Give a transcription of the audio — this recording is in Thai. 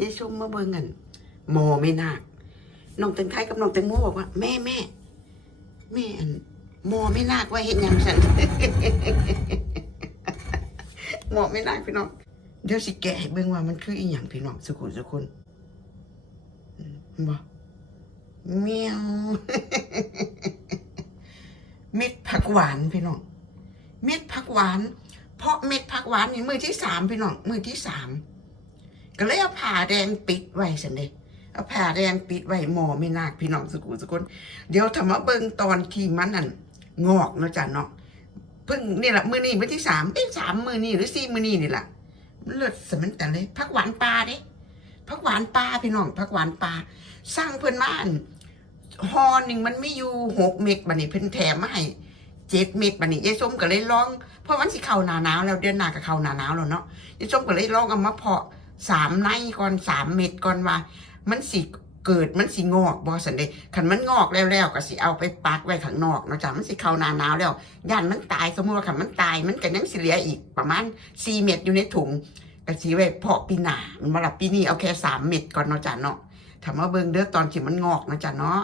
ยายชมมาเบิ่งกันหมอไม่นาคน้องแตงไทยกับน้องแตงโมบอกว่าแม่อันหมอไม่นาคว่าเห็นยังฉัน หมอไม่นาคพี่น้องเดี๋ยวสิแกะให้เบิ่งว่ามันคืออีหยังพี่น้องสุขุนบ่เมียว เม็ดผักหวานพี่น้องเม็ดผักหวานเพราะเม็ดผักหวานนี่มือที่3พี่น้องมือที่3ก็เลยเอาผ้าแดงปิดไว้สันเดะเอาผ้าแดงปิดไว้หมอไม่นาคพี่น้องสุขุนเดี๋ยวถ้ามาเบิ่งตอนที่มันนั่นงอกเนาะจ้ะเนาะเพิ่งนี่แหละมือนี้มือที่3มือนี้หรือ4มือนี้นี่แหละเลือดสมันแต่เลยผักหวานปลาเด้ผักหวานปลาพี่น้องผักหวานปลาสร้างเพิ่นมาฮอหนึ่งมันไม่อยู่6 เม็ดบัดนี้เพิ่นแถมมาให้7 เม็ดบัดนี้ยายส้มก็เลยลองเพราะมันสิเข้าหน้าหนาวแล้วเดือนหน้าก็เข้าหน้าหนาวแล้วเนาะยายส้มก็เลยลองเอามาเพาะ3 ในก่อน3 เม็ดก่อนว่ามันสิเกิดมันสิงอกบ่ซั่นเด้คันมันงอกแล้วก็สิเอาไปปักไว้ข้างนอกเนาะจ้ะมันสิเข้าหน้าหนาวแล้วย่านมันตายสมมุติว่าคันมันตายมันก็ยังสิเหลืออีกประมาณ4 เม็ดอยู่ในถุงก็สิไว้เพาะปีหน้ามันบ่ล่ะปีนี้เอาแค่3 เม็ดก่อนเนาะจ้ะเนาะถ้ามาเบิ่งเด้อตอนที่มันงอกเนาะจ้ะเนาะ